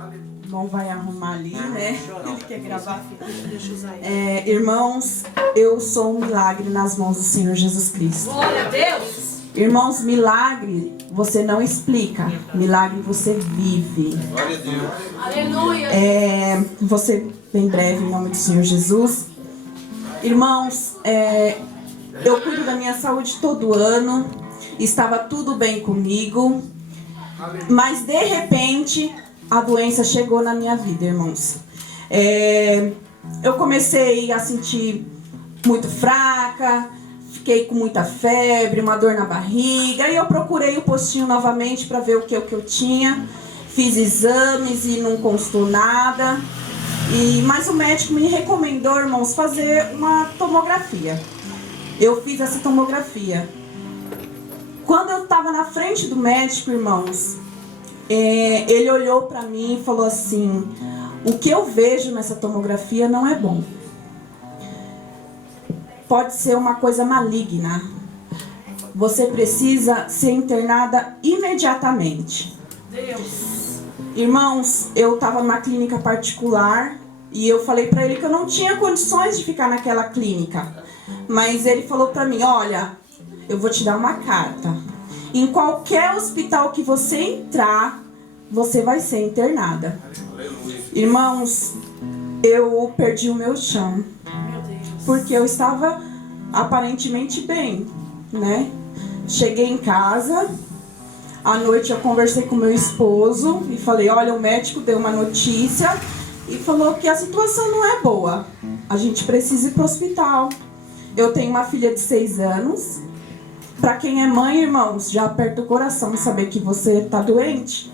O irmão vai arrumar ali, né? Ele quer gravar. Irmãos, eu sou um milagre nas mãos do Senhor Jesus Cristo. Glória a Deus! Irmãos, milagre você não explica. Milagre você vive. Glória a Deus. Aleluia! Você vem breve em nome do Senhor Jesus. Irmãos, eu cuido da minha saúde todo ano. Estava tudo bem comigo. Mas de repente a doença chegou na minha vida, irmãos. Eu comecei a sentir muito fraca, fiquei com muita febre, uma dor na barriga. E eu procurei o postinho novamente para ver o que eu tinha. Fiz exames e não constou nada. Mas o médico me recomendou, irmãos, fazer uma tomografia. Eu fiz essa tomografia. Quando eu estava na frente do médico, irmãos, ele olhou para mim e falou assim: o que eu vejo nessa tomografia não é bom. Pode ser uma coisa maligna. Você precisa ser internada imediatamente. Deus! Irmãos, eu estava numa clínica particular e eu falei para ele que eu não tinha condições de ficar naquela clínica. Mas ele falou para mim: olha, eu vou te dar uma carta. Em qualquer hospital que você entrar, você vai ser internada. Irmãos, eu perdi o meu chão. Porque eu estava aparentemente bem, né? Cheguei em casa, à noite eu conversei com meu esposo e falei: olha, o médico deu uma notícia e falou que a situação não é boa. A gente precisa ir para o hospital. Eu tenho uma filha de 6 anos. Para quem é mãe, irmãos, já aperta o coração saber que você está doente.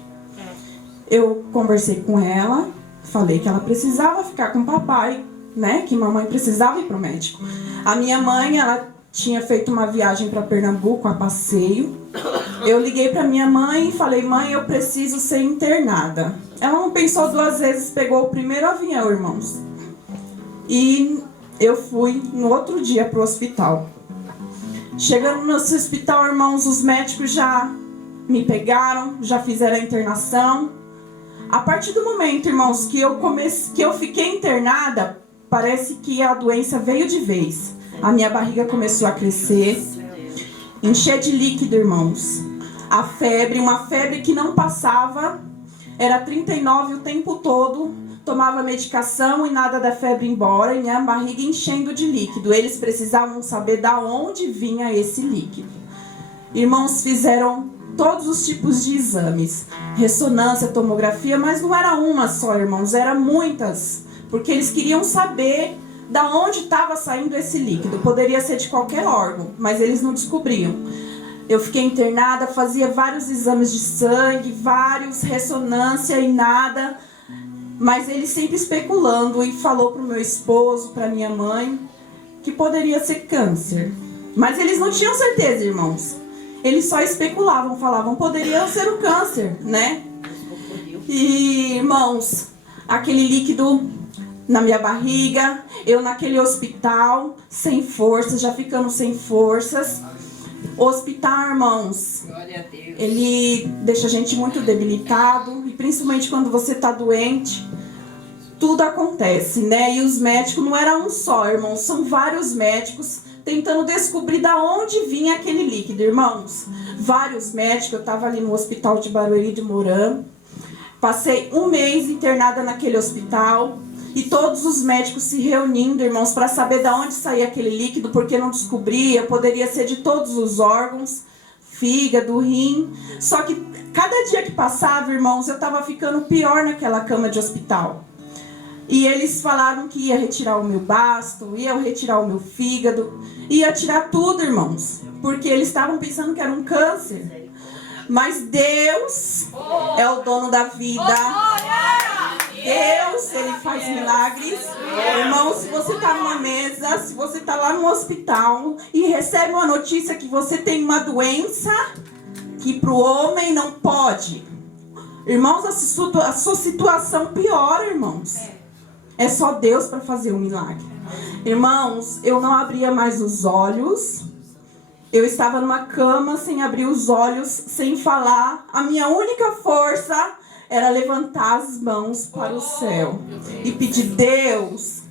Eu conversei com ela, falei que ela precisava ficar com o papai, né? Que mamãe precisava ir para o médico. A minha mãe, ela tinha feito uma viagem para Pernambuco a passeio. Eu liguei para minha mãe e falei: mãe, eu preciso ser internada. Ela não pensou 2 vezes, pegou o primeiro avião, irmãos. E eu fui no outro dia para o hospital. Chegando no hospital, irmãos, os médicos já me pegaram, já fizeram a internação. A partir do momento, irmãos, que eu fiquei internada, parece que a doença veio de vez. A minha barriga começou a crescer, encher de líquido, irmãos. A febre, uma febre que não passava, era 39 o tempo todo. Tomava medicação e nada da febre embora, e minha barriga enchendo de líquido. Eles precisavam saber de onde vinha esse líquido. Irmãos, fizeram todos os tipos de exames, ressonância, tomografia, mas não era uma só, irmãos, eram muitas, porque eles queriam saber de onde estava saindo esse líquido. Poderia ser de qualquer órgão, mas eles não descobriam. Eu fiquei internada, fazia vários exames de sangue, vários ressonância e nada. Mas ele sempre especulando, e falou para o meu esposo, para minha mãe, que poderia ser câncer. Mas eles não tinham certeza, irmãos. Eles só especulavam, falavam: poderia ser o câncer, né? E, irmãos, aquele líquido na minha barriga, eu naquele hospital, sem forças, já ficando sem forças. O hospital, irmãos, ele deixa a gente muito debilitado, e principalmente quando você está doente, tudo acontece, né? E os médicos não era um só, irmãos, são vários médicos tentando descobrir de onde vinha aquele líquido, irmãos. Vários médicos, eu estava ali no hospital de Barueri de Mourão, passei 1 mês internada naquele hospital. E todos os médicos se reunindo, irmãos, para saber de onde saía aquele líquido, porque não descobria, poderia ser de todos os órgãos, fígado, rim. Só que cada dia que passava, irmãos, eu estava ficando pior naquela cama de hospital. E eles falaram que ia retirar o meu basto, ia retirar o meu fígado, ia tirar tudo, irmãos, porque eles estavam pensando que era um câncer. Mas Deus é o dono da vida. Deus, Ele faz milagres. Irmão, se você está numa mesa, se você está lá no hospital e recebe uma notícia que você tem uma doença que para o homem não pode. Irmãos, a sua situação piora, irmãos. É só Deus para fazer um milagre. Irmãos, eu não abria mais os olhos. Eu estava numa cama sem abrir os olhos, sem falar. A minha única força era levantar as mãos para o céu e pedir: Deus,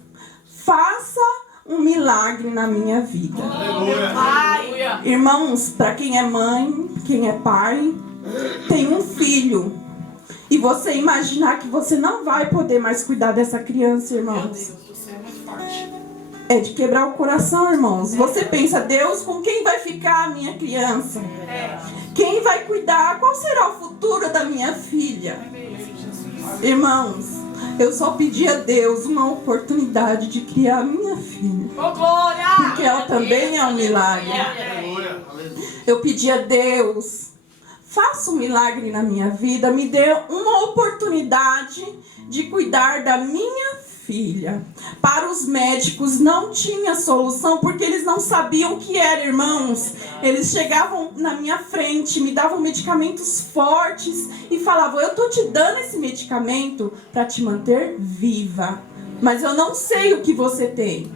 faça um milagre na minha vida. Aleluia. Irmãos, para quem é mãe, quem é pai, tem um filho, e você imaginar que você não vai poder mais cuidar dessa criança, irmãos, Você é muito forte. é de quebrar o coração, irmãos. Você pensa: Deus, com quem vai ficar a minha criança? Quem vai cuidar? Qual será o futuro da minha filha? Irmãos, eu só pedi a Deus uma oportunidade de criar a minha filha, Glória! porque ela também é um milagre. Eu pedi a Deus: faça um milagre na minha vida, me dê uma oportunidade de cuidar da minha filha. Para os médicos não tinha solução, porque eles não sabiam o que era, irmãos. Eles chegavam na minha frente, me davam medicamentos fortes e falavam: eu tô te dando esse medicamento para te manter viva, mas eu não sei o que você tem.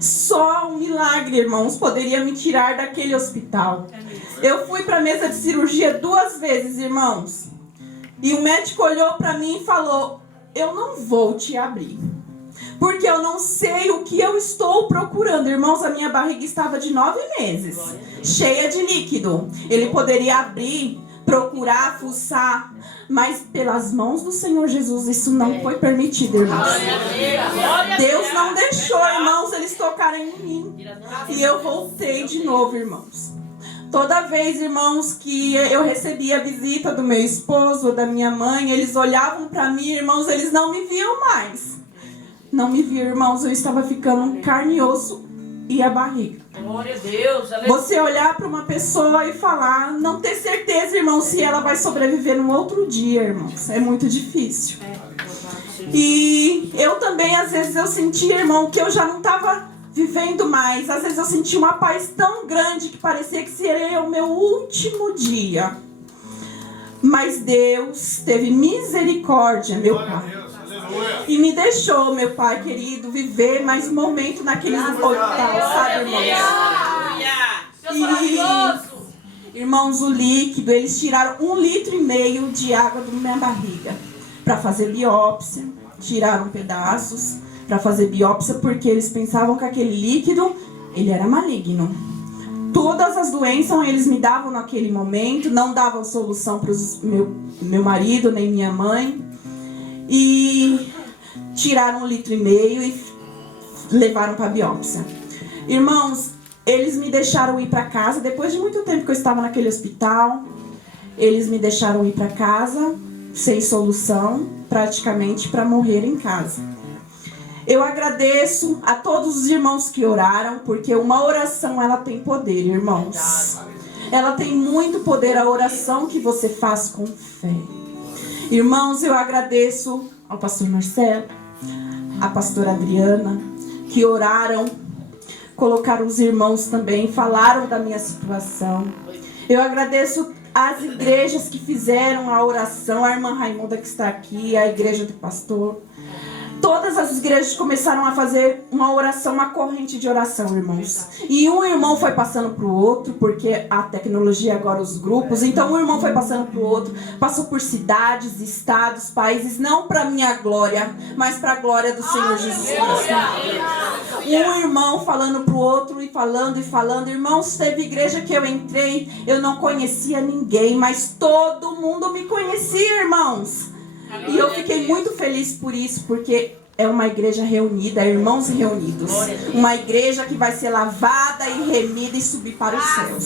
Só um milagre, irmãos, poderia me tirar daquele hospital. Eu fui para a mesa de cirurgia 2 vezes, irmãos. E o médico olhou para mim e falou: eu não vou te abrir, porque eu não sei o que eu estou procurando. Irmãos, a minha barriga estava de 9 meses, cheia de líquido. Ele poderia abrir, procurar, fuçar, mas pelas mãos do Senhor Jesus isso não foi permitido, irmãos. Deus não deixou, irmãos, eles tocarem em mim. E eu voltei de novo, irmãos. Toda vez, irmãos, que eu recebia a visita do meu esposo ou da minha mãe, eles olhavam para mim, irmãos, eles não me viam mais. Não me viam, irmãos, eu estava ficando carne e osso e a barriga. Glória a Deus. Você olhar para uma pessoa e falar, não ter certeza, irmão, se ela vai sobreviver no outro dia, irmãos, é muito difícil. E eu também, às vezes, eu sentia, irmão, que eu já não estava vivendo mais. Às vezes eu senti uma paz tão grande que parecia que seria o meu último dia. Mas Deus teve misericórdia, meu Pai, e me deixou, meu Pai querido, viver mais um momento naquele hospital, sabe, irmãos? E, irmãos, o líquido, eles tiraram 1,5 litro de água da minha barriga para fazer biópsia. Tiraram pedaços para fazer biópsia, porque eles pensavam que aquele líquido, ele era maligno. Todas as doenças eles me davam naquele momento, não davam solução para meu marido, nem minha mãe. E tiraram 1,5 litro e levaram para biópsia. Irmãos, eles me deixaram ir para casa, depois de muito tempo que eu estava naquele hospital, eles me deixaram ir para casa, sem solução, praticamente para morrer em casa. Eu agradeço a todos os irmãos que oraram, porque uma oração, ela tem poder, irmãos. Ela tem muito poder, a oração que você faz com fé. Irmãos, eu agradeço ao pastor Marcelo, à pastora Adriana, que oraram, colocaram os irmãos também, falaram da minha situação. Eu agradeço às igrejas que fizeram a oração, a irmã Raimunda que está aqui, a igreja do pastor. Todas as igrejas começaram a fazer uma oração, uma corrente de oração, irmãos. E um irmão foi passando para o outro, porque a tecnologia agora, os grupos. Então um irmão foi passando para o outro, passou por cidades, estados, países, não para minha glória, mas para a glória do Senhor Jesus Cristo. Um irmão falando para o outro e falando e falando. Irmãos, teve igreja que eu entrei, eu não conhecia ninguém, mas todo mundo me conhecia, irmãos. E eu fiquei muito feliz por isso, porque é uma igreja reunida, irmãos reunidos. Uma igreja que vai ser lavada e remida e subir para os céus.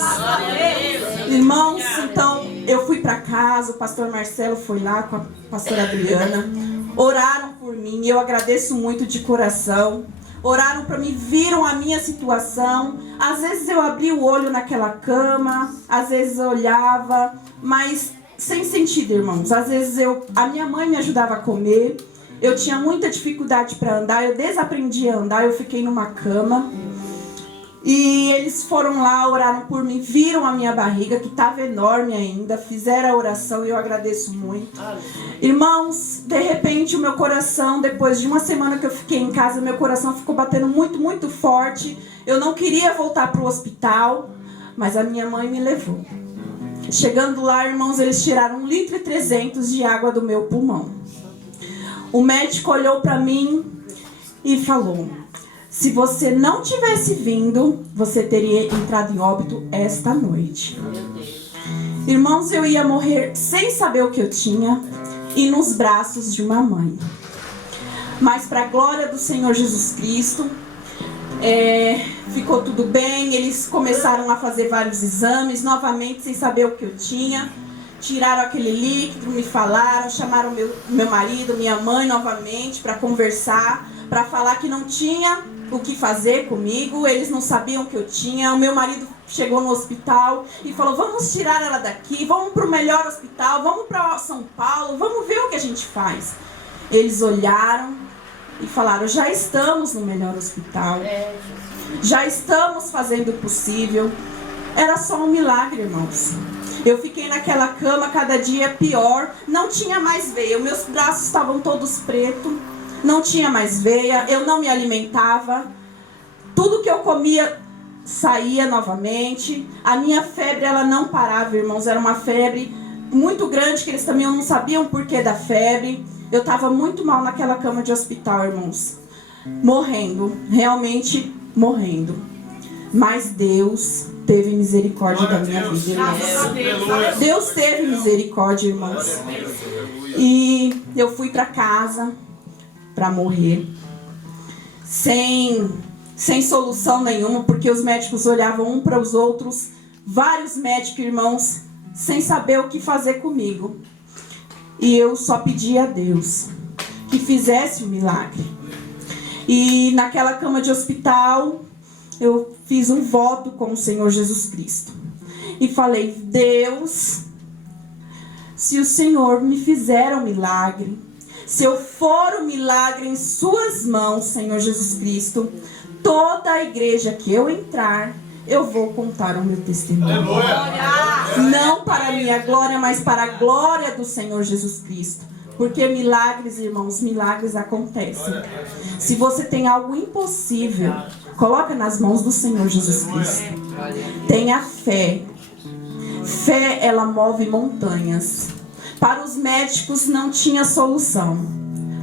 Irmãos, então eu fui para casa, o pastor Marcelo foi lá com a pastora Adriana. Oraram por mim e eu agradeço muito de coração. Oraram para mim, viram a minha situação. Às vezes eu abria o olho naquela cama, às vezes eu olhava, mas sem sentido, irmãos. Às vezes a minha mãe me ajudava a comer. Eu tinha muita dificuldade para andar. Eu desaprendi a andar. Eu fiquei numa cama. E eles foram lá, oraram por mim. Viram a minha barriga, que estava enorme ainda. Fizeram a oração e eu agradeço muito. Irmãos, de repente o meu coração, depois de uma semana que eu fiquei em casa, meu coração ficou batendo muito, muito forte. Eu não queria voltar para o hospital, mas a minha mãe me levou. Chegando lá, irmãos, eles tiraram 1,3 litro de água do meu pulmão. O médico olhou para mim e falou: se você não tivesse vindo, você teria entrado em óbito esta noite. Irmãos, eu ia morrer sem saber o que eu tinha e nos braços de uma mãe. Mas para a glória do Senhor Jesus Cristo, ficou tudo bem. Eles começaram a fazer vários exames, novamente sem saber o que eu tinha. Tiraram aquele líquido, me falaram, chamaram meu marido, minha mãe novamente para conversar, para falar que não tinha o que fazer comigo, eles não sabiam o que eu tinha. O meu marido chegou no hospital e falou: vamos tirar ela daqui, vamos para o melhor hospital, vamos para São Paulo, vamos ver o que a gente faz. Eles olharam e falaram: já estamos no melhor hospital, já estamos fazendo o possível. Era só um milagre, irmãos. Eu fiquei naquela cama cada dia pior, não tinha mais veia, meus braços estavam todos pretos, não tinha mais veia, eu não me alimentava, tudo que eu comia saía novamente, a minha febre ela não parava, irmãos, era uma febre muito grande que eles também não sabiam o porquê da febre. Eu estava muito mal naquela cama de hospital, irmãos, morrendo, realmente morrendo, mas Deus teve misericórdia da minha vida, irmãos. Deus teve misericórdia, irmãos. E eu fui para casa para morrer, sem solução nenhuma, porque os médicos olhavam um para os outros, vários médicos, irmãos, sem saber o que fazer comigo. E eu só pedi a Deus que fizesse o milagre. E naquela cama de hospital, eu fiz um voto com o Senhor Jesus Cristo. E falei: Deus, se o Senhor me fizer um milagre, se eu for um milagre em suas mãos, Senhor Jesus Cristo, toda a igreja que eu entrar, eu vou contar o meu testemunho. Não para a minha glória, mas para a glória do Senhor Jesus Cristo. Porque milagres, irmãos, milagres acontecem. Se você tem algo impossível, coloca nas mãos do Senhor Jesus Cristo. Tenha fé. Fé, ela move montanhas. Para os médicos não tinha solução,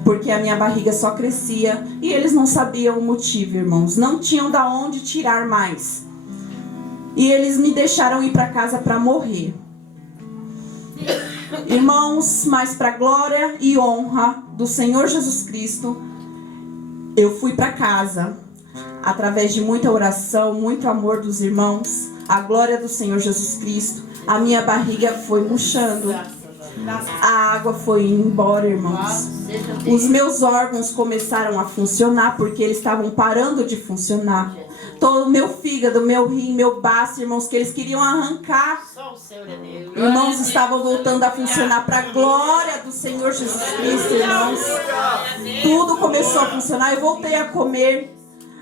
porque a minha barriga só crescia e eles não sabiam o motivo, irmãos. Não tinham da onde tirar mais. E eles me deixaram ir para casa para morrer. Irmãos, mas para a glória e honra do Senhor Jesus Cristo, eu fui para casa. Através de muita oração, muito amor dos irmãos, a glória do Senhor Jesus Cristo, a minha barriga foi murchando. A água foi indo embora, irmãos. Os meus órgãos começaram a funcionar, porque eles estavam parando de funcionar. Todo o meu fígado, meu rim, meu baço, irmãos, que eles queriam arrancar, irmãos, estavam voltando a funcionar para a glória do Senhor Jesus Cristo, irmãos. Tudo começou a funcionar. Eu voltei a comer.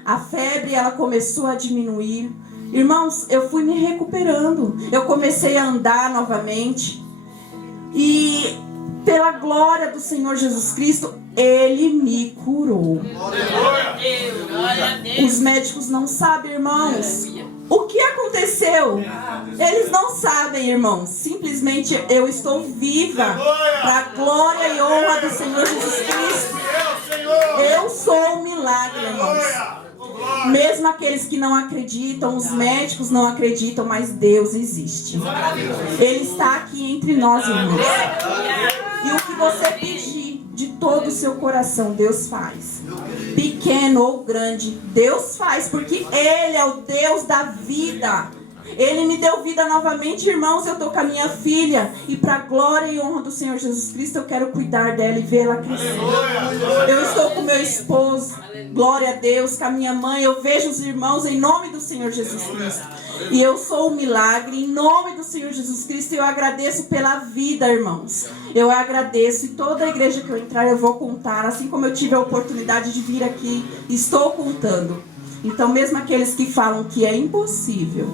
A febre, ela começou a diminuir. Irmãos, eu fui me recuperando. Eu comecei a andar novamente. E pela glória do Senhor Jesus Cristo, Ele me curou. Os médicos não sabem, irmãos, o que aconteceu. Eles não sabem, irmãos. Simplesmente eu estou viva para a glória e honra do Senhor Jesus Cristo. Eu sou um milagre, irmãos. Mesmo aqueles que não acreditam, os médicos não acreditam, mas Deus existe. Ele está aqui entre nós, irmãos. E o que você pedir de todo o seu coração, Deus faz. Pequeno ou grande, Deus faz, porque Ele é o Deus da vida. Ele me deu vida novamente, irmãos. Eu estou com a minha filha. E para a glória e honra do Senhor Jesus Cristo, eu quero cuidar dela e vê-la crescer. Eu estou com meu esposo. Glória a Deus. Com a minha mãe. Eu vejo os irmãos em nome do Senhor Jesus Cristo. E eu sou um milagre em nome do Senhor Jesus Cristo. E eu agradeço pela vida, irmãos. Eu agradeço. E toda a igreja que eu entrar, eu vou contar. Assim como eu tive a oportunidade de vir aqui, estou contando. Então, mesmo aqueles que falam que é impossível,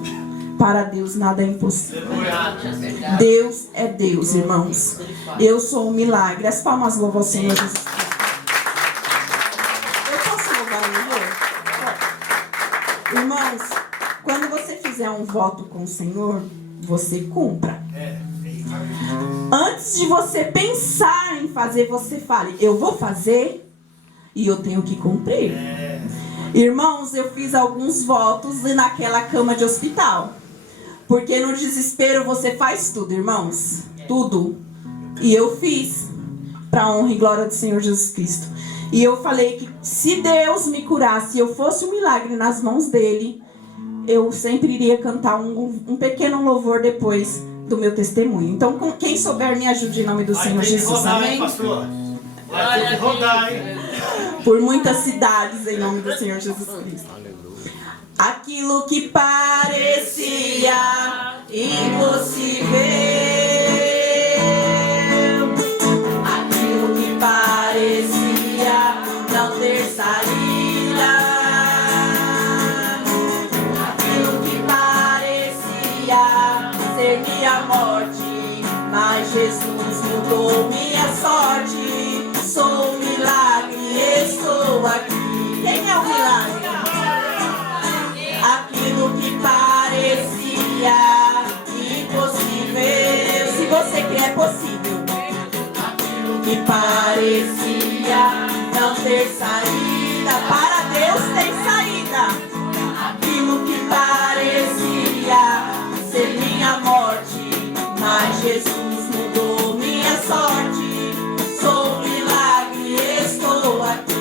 para Deus nada é impossível. Deus é Deus, irmãos. Eu sou um milagre. As palmas louvam ao Senhor Jesus Cristo. Eu posso louvar o Senhor? Irmãos, quando você fizer um voto com o Senhor, você cumpra. Antes de você pensar em fazer, você fale, eu vou fazer e eu tenho que cumprir. Irmãos, eu fiz alguns votos naquela cama de hospital. Porque no desespero você faz tudo, irmãos. Tudo. E eu fiz. Para a honra e glória do Senhor Jesus Cristo. E eu falei que se Deus me curasse e eu fosse um milagre nas mãos dele, eu sempre iria cantar um pequeno louvor depois do meu testemunho. Então, quem souber, me ajude em nome do Senhor Jesus. Rodar, amém? hein, pastor? Vai ter que rodar, hein? Por muitas cidades, em nome do Senhor Jesus Cristo. Aquilo que parecia impossível, aquilo que parecia não ter saída, aquilo que parecia ser minha morte, mas Jesus mudou minha sorte. Sou um milagre, estou aqui. Quem é o milagre? Aquilo que parecia impossível, se você crê, é possível. Aquilo que parecia não ter saída, para Deus tem saída. Aquilo que parecia ser minha morte, mas Jesus mudou minha sorte. Sou um milagre, estou aqui.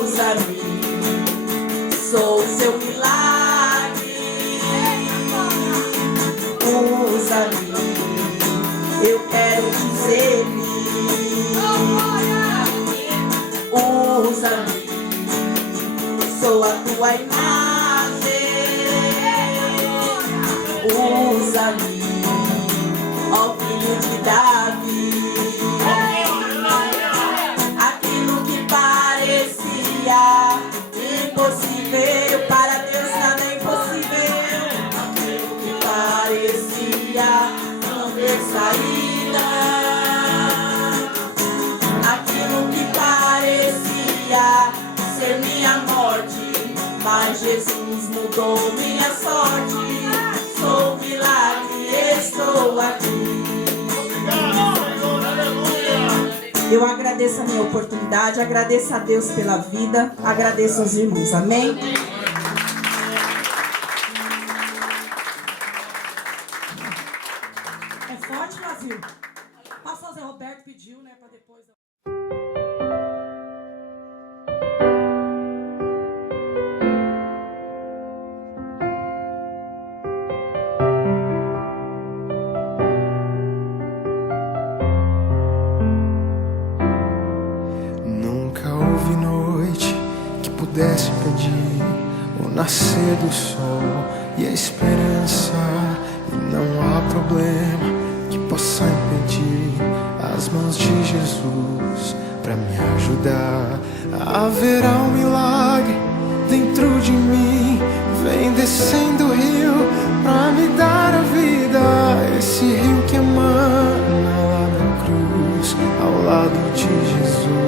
Usa-me, sou seu milagre. Usa-me, eu quero dizer-me. Usa-me, sou a tua imagem. Usa-me, ó filho de Davi. Aquilo que parecia impossível, para Deus nada é impossível. Aquilo que parecia não ter saída, aquilo que parecia ser minha morte, mas Jesus mudou minha sorte. Sou um milagre, estou aqui. Eu agradeço a minha oportunidade, agradeço a Deus pela vida, agradeço aos irmãos, amém? É forte, Brasil. Pastor Zé Roberto pediu, né, para depois... pudesse pedir o nascer do sol e a esperança, e não há problema que possa impedir as mãos de Jesus para me ajudar. Haverá um milagre dentro de mim, vem descendo o rio para me dar a vida. Esse rio que emana lá na cruz, ao lado de Jesus.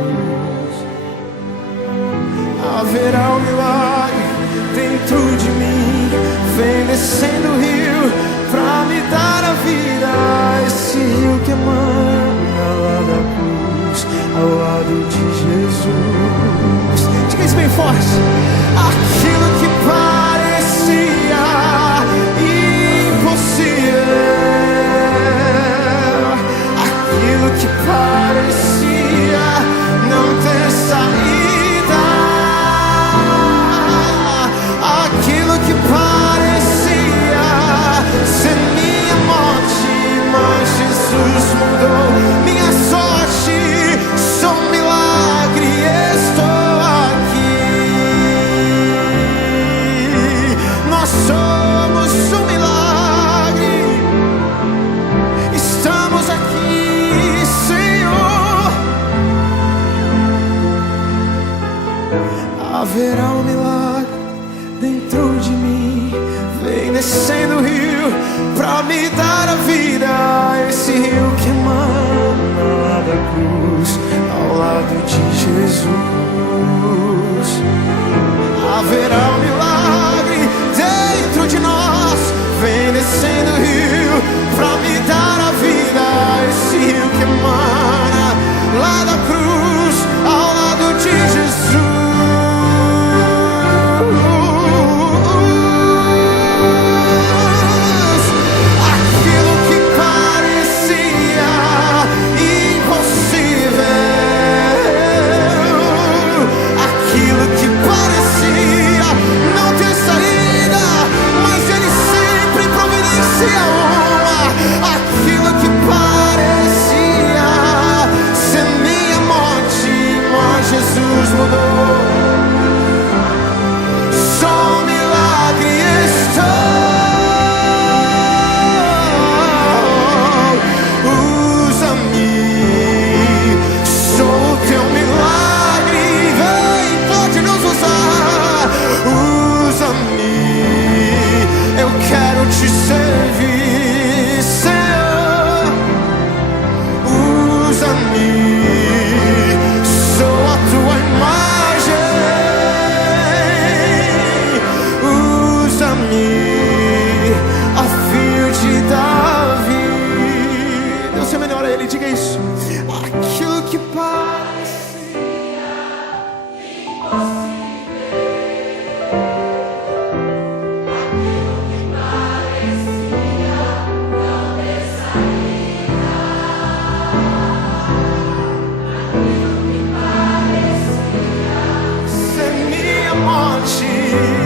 Haverá um milagre dentro de mim, vem descendo o rio pra me dar a vida. Esse rio que emana lá da cruz, ao lado de Jesus. Diga isso bem forte. Aquilo que parecia impossível, aquilo que parecia não ter saída, aquilo que parecia ser minha morte, mas Jesus mudou minha sorte. Sou um milagre, estou aqui. Nós somos um milagre, estamos aqui, Senhor. Haverá um milagre dentro de mim, vem descendo o rio pra me dar a vida. Esse rio que emana lá da cruz, ao lado de Jesus. Haverá um milagre te servir, Senhor. Usa-me, sou a tua imagem. Usa-me, a fio de Davi. Deus é melhor a ele, diga isso. Aquilo que parecia ser minha morte.